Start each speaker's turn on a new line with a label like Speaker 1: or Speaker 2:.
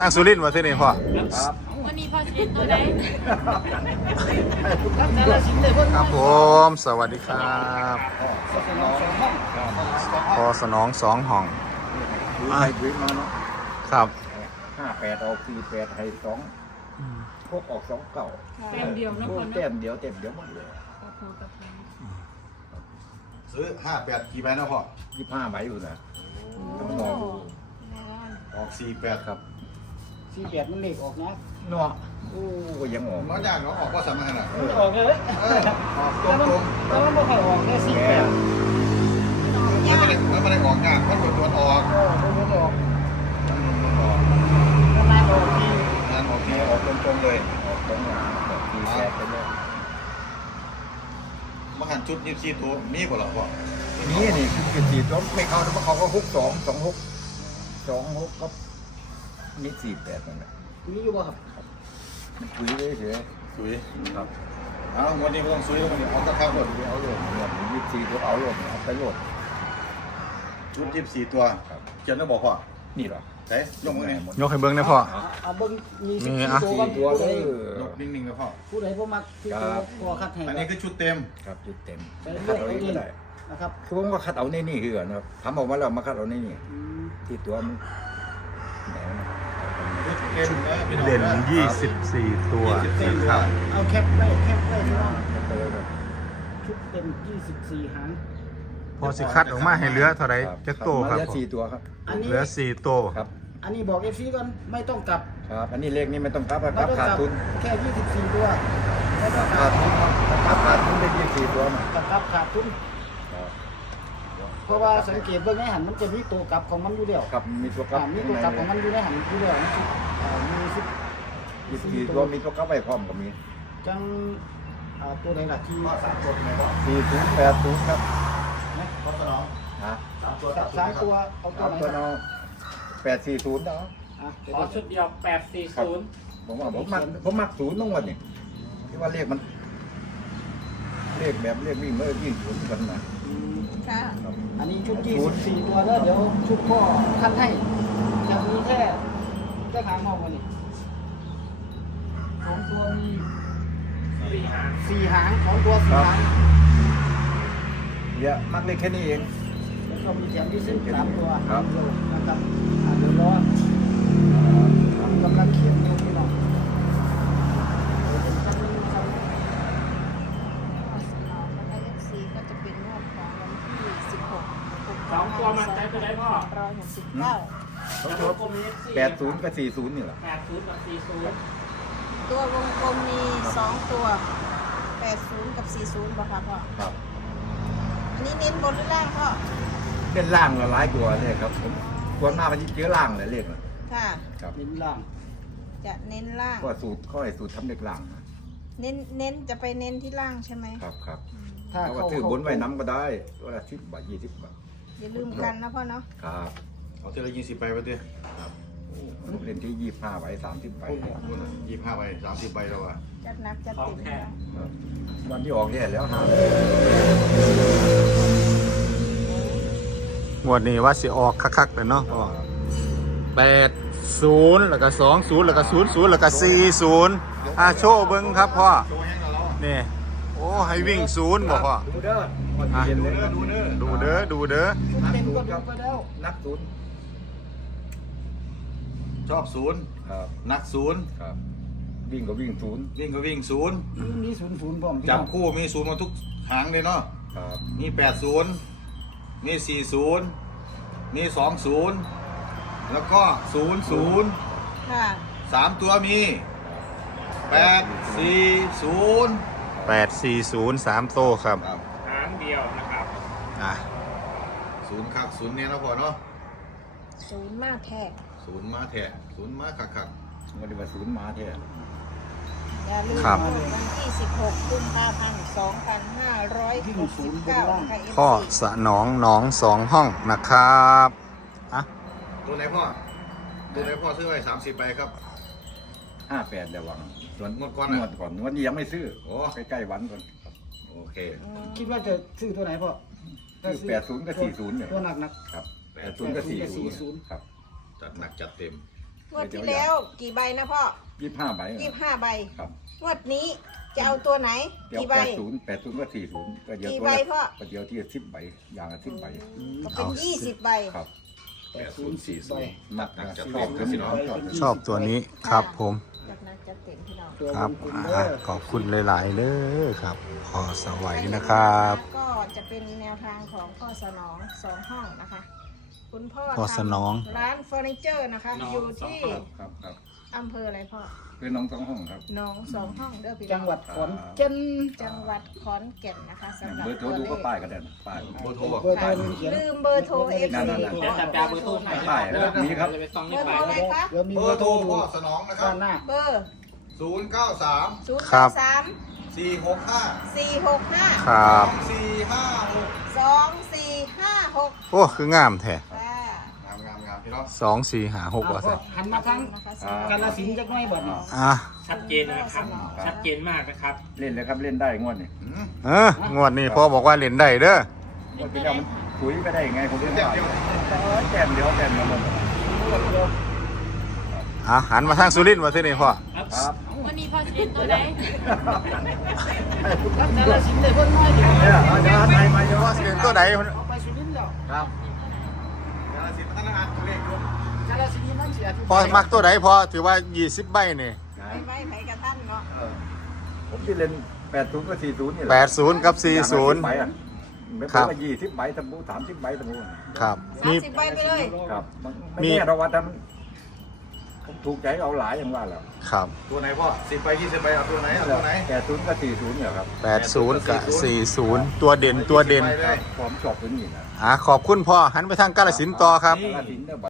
Speaker 1: ทางสุรินทร์มาที่นี่พ่อ
Speaker 2: วันนี้พ่อจะเป็นตัวใด
Speaker 1: ครับผมสวัสดีครับพอสนองสองห้อง
Speaker 3: ไทยวิมาเนาะ
Speaker 1: ครับ
Speaker 3: 58ออก48ให้2พวกออก2เก่า
Speaker 2: แต้มเดียวนะพ่อ
Speaker 3: เต็
Speaker 2: เนาะ
Speaker 3: มเดียวหมดเลย
Speaker 4: ซื้อ58กี่ใบนะพ่อ
Speaker 3: 25ใบอยู่นะต้องมอง
Speaker 4: ออก48ครับ
Speaker 5: 48มันเลขออกนะ
Speaker 3: เนาะโอ้ก็ยังออก
Speaker 4: น้อยอย่างเนาะออกว่าสำคัญอ่ะ
Speaker 5: มันออกเลย
Speaker 4: ออกตรง
Speaker 5: แต่มันบ่ค่อยออกแค่
Speaker 3: แก่
Speaker 4: ๆไม่ได้ออกงานมันตัวออก
Speaker 5: มันออก
Speaker 3: ออก
Speaker 5: ประมาณออกที
Speaker 4: งานออก
Speaker 3: แก่ออกตรงๆเลยออกตรงหลังออก48ไปเลย
Speaker 4: มาหันชุด24ตัวมีบ่ล่ะพ่อ
Speaker 3: นี่คือ4ตัวไม่เข้าแต่เขาก็62 26ก็มี48นั่นแหละ
Speaker 5: มีอยู่บ่ครับ
Speaker 3: มันคุยเลยเฉย
Speaker 4: สุย
Speaker 3: ครับ
Speaker 4: เอาวันนี้ไม่ต้องสุยแล้ววันนี้เอาตะครับหมด
Speaker 3: เอาโหลด24ตัวเอาโหลดเอาไปโหลด
Speaker 4: ชุด24ตัวเขียนแล้วบอกพ่อ
Speaker 3: นี่เหรอ
Speaker 4: เฮ้ยยกมือนี่
Speaker 1: ยกให้เบิ้งนะพ่อ
Speaker 5: เอาเบิ่งมี
Speaker 1: มีอ่ะ
Speaker 5: 14ตัว
Speaker 3: 4ตัวเลย
Speaker 4: ยกนิ่งๆนะพ่อ
Speaker 5: ผู้ใดบ่มักที่ตัวพอคัดให้
Speaker 4: อันนี้คือชุดเต็ม
Speaker 3: ครับจุดเต็ม
Speaker 5: ไปเลื
Speaker 3: คั
Speaker 5: อ
Speaker 3: ด
Speaker 5: ก
Speaker 3: เอา
Speaker 5: เอา
Speaker 3: เอง
Speaker 5: เอ
Speaker 3: ก็
Speaker 5: ง
Speaker 3: ได้
Speaker 5: นะครับ
Speaker 3: คือผมก็คัดเอาในนี่คือนะครับทำออกมาแล้วมาคัดเอาในนี่
Speaker 5: อืม
Speaker 3: ที่ตัวมันแหนวนะ
Speaker 4: ชุดเต็มนะพี่น้อง
Speaker 1: เด่น
Speaker 4: นะ
Speaker 1: 24 ตัวครับ
Speaker 5: เอาแคปไว้พี่น้อง
Speaker 3: แล้วก็เลยแบบ
Speaker 5: ชุดเต็ม24หาง
Speaker 1: พอสิคัดออกมาให้เหลือเท่าไรจักโตครับ
Speaker 3: เหลือ
Speaker 1: พ่อ
Speaker 3: 4ตัวครับ
Speaker 5: อันนี้
Speaker 1: เหลือ4โต
Speaker 3: ครับ
Speaker 5: อันนี้บอก FC ก่อนไม่ต้องกลับ
Speaker 3: ครับ อันนี้เลขนี้ไม่ต้องกลับครับ
Speaker 5: ไม่ต้อง
Speaker 3: ขาด
Speaker 5: กลับ
Speaker 3: ทุน
Speaker 5: แค่24ตัวไม่ต้องก
Speaker 3: ขา
Speaker 5: ลั
Speaker 3: ด
Speaker 5: บ
Speaker 3: ทุนครับขาดทุนได้24ตัวนะ
Speaker 5: กลับขาดทุน
Speaker 3: ครับ
Speaker 5: เพราะว่าสังเกตเบิ่งในหันมันจะมีตัวกลับของมันอยู่แล้ว
Speaker 3: ครับมีตัวกลับ
Speaker 5: มีตัวกลับของมันอยู่ในหันอยู่แล้วมันสิมีสิบ
Speaker 3: 24ตัวมีตัวกลับไปพร้อมก็มี
Speaker 5: จังตัวใดล่ะที่
Speaker 4: พ่อสามตัวเป็นไงพ่อ
Speaker 3: 4080ครับ
Speaker 4: พ่อสนอง
Speaker 3: ฮะ
Speaker 4: 3ตัว
Speaker 5: สามตัวเอาตัว
Speaker 3: ครับ
Speaker 5: ไหน
Speaker 3: ตัว
Speaker 5: ค
Speaker 3: น้
Speaker 5: รั
Speaker 3: อบ ง840เนาะ
Speaker 2: ขอชุดเดียว840
Speaker 3: ผมว่าผมมักศูนย์ต้องวันนี้ที่ว่าเลขมัน เลขแบบเลขวิ่งวิ่งศูนย์กันนะ
Speaker 5: ค่ะอันนี้ชุด24ตัวแล้วเดี๋ยวชุดพ่อคัดให้จะมีแค่หางห้องวันนี้สองตัวมี4 หาง2ตัว4 หาง
Speaker 3: เดี๋ยวมักเลขแค่นี้เอง
Speaker 5: แล้วก็มีแถมที่ซื้อ3ตัว
Speaker 3: ครับ
Speaker 5: นะครับเดี๋ยวรอกำลังเขียนอยู่พี่น้อง
Speaker 6: ก็จะเป็นงวดของวันที่16
Speaker 2: สองตัวมันได้ตัวใดพ่อ
Speaker 6: 169
Speaker 2: แล้ววงกลมนี้
Speaker 3: 80กับ40นี่แหละ
Speaker 2: 80กับ40
Speaker 6: ตัววงกลมมี2ตัว80กับ40บ่ครับพ่อ
Speaker 3: ครับ
Speaker 6: อันนี้เน้นบนหรือล่างพ่อ
Speaker 3: เป็นล่างละหลายตัวเลยครับผมควรมามันเยอะล่างเลยเลขน่ะ
Speaker 6: ค่ะ
Speaker 3: ครับ
Speaker 5: ลิ้นล่าง
Speaker 6: จะเน้นล่าง
Speaker 3: ก็สูตรข้อไอ้สูตรทำเลขล่างนะ
Speaker 6: เน้นจะไปเน้นที่ล่างใช่ไหม
Speaker 3: ครับครับ
Speaker 5: ถ้า
Speaker 3: แล้วก็
Speaker 5: เข้า
Speaker 3: ถือบนไว้น้ำก็ได้ตัวละ10 บาท 20 บาท
Speaker 6: อย่าลืมกันนะพ่อเนาะ
Speaker 3: ครับ
Speaker 4: เอาทีละ20ใบไปดิ
Speaker 3: ครับผมเล่นที่25ใบ30ใบ
Speaker 4: 25ใบ30ใบแล้วอ่ะ
Speaker 6: จัดหนักจัด
Speaker 2: ของ
Speaker 6: เต็ม
Speaker 2: แท้
Speaker 3: ครับวันที่ออกเนี่ยแล้วหาง
Speaker 1: วดนี้ว่าสิออกคักๆเลยเนาะพ่อ80แล้วก็20แล้วก็00แล้วก็40โชว์เบิ้งครับพ่อ
Speaker 4: โชว์แห้งแล้ว
Speaker 1: นี่โอ้ให้วิ่งศูนย์บ่พ่อ
Speaker 3: ดูเด้อวันที่เย็นเลย
Speaker 4: ดูเด้อ
Speaker 1: ดูเด้อดูเด้อ
Speaker 5: ชุด
Speaker 3: นัก
Speaker 5: เต็ม
Speaker 3: ศู
Speaker 5: ก็
Speaker 3: นย์ค
Speaker 5: ดู
Speaker 3: รับ
Speaker 5: ไปแล้ว
Speaker 3: นักศูนย์
Speaker 4: ชอบศูนย์
Speaker 3: ครับ
Speaker 4: นักศูนย์
Speaker 3: ครับวิ่งก็วิ่งศูนย์
Speaker 4: วิ่งก็วิ่งศูนย์
Speaker 5: มี00พร้อมพี่
Speaker 4: จับ
Speaker 5: น้อง
Speaker 4: คู่มีศูนย์มาทุกหางเลยเนาะ
Speaker 3: ครับ
Speaker 4: มี80มี40มี20แล้วก็00
Speaker 6: ค่ะ
Speaker 4: 3ตัวมี840
Speaker 1: 840 3โตครับ
Speaker 4: ครับ
Speaker 2: หางเดียวนะครับ
Speaker 1: อ่ะ
Speaker 4: ศูนย์คักศูนย์เนี่ยนะพ่อเนาะ
Speaker 6: ศูนย์มากแท้
Speaker 4: ศูนย์มาแท้ศูนย์มาคัก
Speaker 3: วันนี้มาศูนย์มาเท่า
Speaker 6: อย่าลืม
Speaker 1: ครับ
Speaker 6: วันที่16กุมภาพันธ์2569นะคะ
Speaker 1: พ่อ
Speaker 6: FC
Speaker 1: สนองหนอง2ห้องนะครับอ่ะ
Speaker 4: ๆตัวไหนพ่อตัวไหนพ่อซื้อไว้30ใบครับ
Speaker 3: 58ระวังส่วน
Speaker 4: งวดก่อน
Speaker 3: ง
Speaker 4: น่ะ
Speaker 3: วดก่อนวันนี้ยังไม่ซื้อ
Speaker 4: โอ้
Speaker 3: ใกล้ๆวันก่อน
Speaker 4: โอเค
Speaker 5: คิดว่าจะซื้อตัวไหนพ่อ
Speaker 3: ซื้อ80กับ40เนี่ย
Speaker 5: ตัวหนัก
Speaker 3: ครับ80กับ40ครับ
Speaker 4: จัดหนักจัดเต็ม
Speaker 6: งวดที่แล้วกี่ใบนะพ่อ
Speaker 3: 25 ใบ
Speaker 6: 25 ใบ
Speaker 3: ครับ
Speaker 6: งวดนี้จะเอาตัวไหน
Speaker 3: เดี๋ยว
Speaker 6: กี่ใบ
Speaker 3: 80ก็40ก็เดี๋ยว
Speaker 6: กี่
Speaker 3: ตัว
Speaker 6: ใบ
Speaker 3: ละ
Speaker 6: พ่อ
Speaker 3: ก็เดี๋ยวที่10 ใบอย่างละ10 ใบ
Speaker 6: ก็เป็น20 ใบ
Speaker 3: ครับ
Speaker 4: 8040
Speaker 3: นักนะ
Speaker 4: จะ
Speaker 3: ช
Speaker 4: ช
Speaker 3: อ
Speaker 4: อ
Speaker 3: บบ ตั
Speaker 4: กั
Speaker 3: วน นี้
Speaker 4: พี่น้องชอบ
Speaker 1: ชอบตัวนี้ครับผม
Speaker 6: จากนั้นจะเต็มพี่น้อง
Speaker 5: ตัว
Speaker 1: ครับ
Speaker 5: คุณ
Speaker 1: ขอบคุณหลายๆเลยครับพ่อสวัยนะครับ
Speaker 6: ก็จะเป็นแนวทางของพ่อสนอง2 ห้องนะคะ คุณพ่อ
Speaker 1: พ่อสนอง
Speaker 6: ทำร้านเฟอร์นิเจอร์นะคะ อยู่ที่
Speaker 3: ครับ
Speaker 6: อำเภออะไรพ่อ
Speaker 3: เป็นน้อง2 ห้องครับ
Speaker 6: หนอง2 ห้องเด้อพี่น้อง
Speaker 5: จังหวัดขอนแก่น
Speaker 6: จังหวัดขอนแก่นนะคะสำหรับ
Speaker 3: เบอร์โทรดูก็ป้ายก็ได้นะป้าย
Speaker 4: เบอร์โทร
Speaker 5: เบอร์โทรเขียน
Speaker 6: ลืมเบอร์โทร FC
Speaker 3: นั่นๆ
Speaker 2: เดี๋ยวจับยาเบอร์โทรให้
Speaker 3: ป้ายมีครับ
Speaker 2: จะไปต้อง
Speaker 6: เบ
Speaker 2: นี่
Speaker 6: อร์
Speaker 2: ไป
Speaker 6: โทรอะไรคะ
Speaker 5: เดี๋ยวมี
Speaker 4: เบอร์โทรพ่อสนองนะครั
Speaker 5: ด้า
Speaker 4: บ
Speaker 5: นหน้า
Speaker 6: เบอร์
Speaker 4: 093
Speaker 1: ครับ
Speaker 6: 093
Speaker 4: 465
Speaker 6: 465
Speaker 1: ครับ
Speaker 4: 456
Speaker 6: 2456
Speaker 1: โอ้คืองามแท้
Speaker 6: ค่ะ
Speaker 4: งามพี่น้อง
Speaker 1: 2456ว่าซะ
Speaker 5: หันมาทาง
Speaker 6: นะคะ
Speaker 5: กาฬสินธุ์จักหน่อยบ่นี่
Speaker 1: อ่ะ
Speaker 2: ชัดเจนนะครับ ชัดเจนมากนะครับ
Speaker 3: เล่นเลยครับเล่นได้งวดนี่
Speaker 1: งวดนี้พ่อบอกว่าเล่นได้เด้อง
Speaker 3: วดที่แล้วมันคุยไม่ได้ยังไงผมเล่นได้แต้มเดียวมัน
Speaker 1: อ่ะหันมาทางสุรินทร์มาที่นี่พ่อ
Speaker 3: ครับ
Speaker 7: วันนี้พ่อจะเล่นตัวไหน
Speaker 5: กาฬสินธุ์ได้เพิ่นน้อยเดียว
Speaker 3: เนี่ยอาจารย์ไทยมาเยอะ
Speaker 1: พ่อสิเล่นตัวไหน
Speaker 5: เอาไปสุรินทร์แล้ว
Speaker 3: ครับ
Speaker 4: กาฬสินธุ์พัฒนาการตัวเลขอยู่
Speaker 5: กาฬสินธุ์มันสิอธิ
Speaker 1: พ่อบ
Speaker 5: าย
Speaker 1: มักตัวไหนพ่อถือว่า20ใบนี่
Speaker 6: ไม่ไว้ไผกับท่านเนาะ
Speaker 3: ผมที่เล่น80ก็40นี่แหละ
Speaker 1: 80กับ40
Speaker 3: ใบอ่ะไม่
Speaker 1: ครั
Speaker 3: เพิ่
Speaker 1: บ
Speaker 3: มมา20 ใบตะบู30 ใบตะบู
Speaker 1: ครับมี
Speaker 6: 30 ใบไปเลย
Speaker 3: ครับไม่แน่เราว่าทำผมถูกใจเอาหลายอย่างว่าแล้ว
Speaker 1: ครับ
Speaker 4: ตัวไหนพ่อ10 ใบ 20 ใบเอาตัวไหนเอาตัวไหน
Speaker 3: 80ก็40เนี่ยครับ
Speaker 1: 80กับ40ตัวเด่นตัวเด่น
Speaker 4: ไปเลย
Speaker 3: ผมชอบตัวนี้นะ
Speaker 1: ขอบคุณพ่อหันไปทางกาฬสินธุ์ต่อครับ
Speaker 3: กาฬสินธุ์เนี่ย